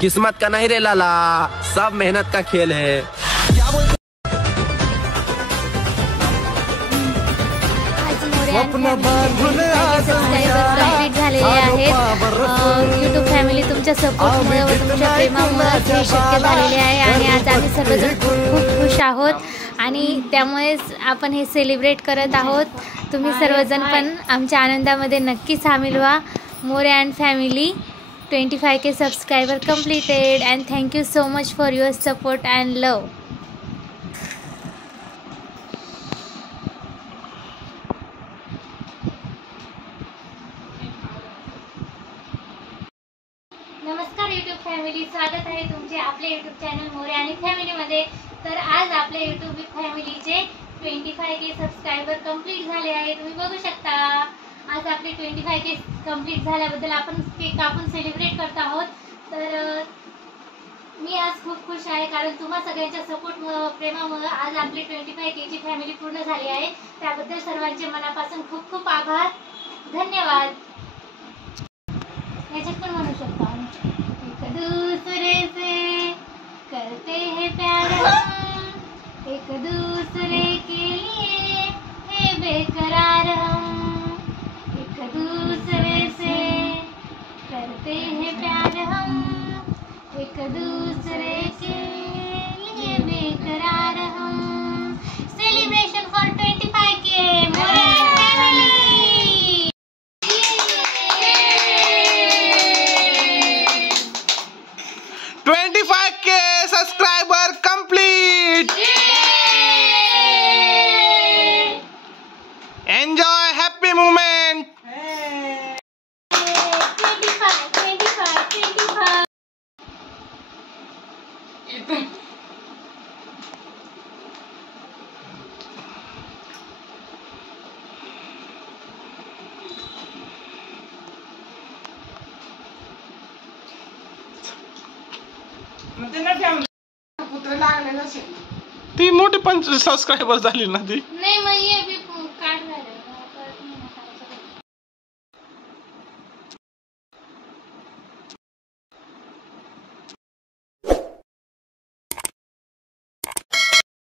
किस्मत का नहीं रे लाला, सब मेहनत का खेल है। कंप्लीट झालेले आहेत। यूट्यूब फॅमिली तुमच्या सपोर्टमुळे व तुमच्या प्रेमामुळे हे शक्य झालेले आहे आणि आज आम्ही सर्वजण खूप खुश आहोत आणि त्यामुळेच आपण हे सेलिब्रेट करत आहोत। तुम्ही सर्वजण पण आमच्या आनंदामध्ये नक्की सामील व्हा। More and family 25K subscriber completed and thank you so much for your support and love. नमस्कार यूट्यूब फॅमिली, स्वागत आहे तुमचे आपल्या यूट्यूब चॅनल मोरे आणि फॅमिलीमध्ये। तर आज आपल्या यूट्यूब फॅमिलीचे 25K सबस्क्रायबर कंप्लीट झाले आहे। तुम्ही बघू शकता आज आपले 25K कंप्लीट झाल्याबद्दल आपण केक कापून सेलिब्रेट करत आहोत। तर मी आज खूप खुश आहे कारण तुम्हा सगळ्यांच्या सपोर्टमुळे प्रेमामुळे आज आपली 25K ची फॅमिली पूर्ण झाली आहे। त्याबद्दल सर्वांचे मनापासून खूप खूप आभार, धन्यवाद। याच्यात पण म्हणू शकतो एक दूसरे से करते हैं प्यार हम, एक दूसरे के लिए है बेकरार हम, एक दूसरे से करते हैं प्यार हम, एक दूसरे के लिए बेकरार हम। Celebration for 25K More and family. 25K subscriber complete. Enjoy happy moment. 25 ती मोठी 25 सबस्क्रायबर झाली ना ती। नहीं मैं ये भी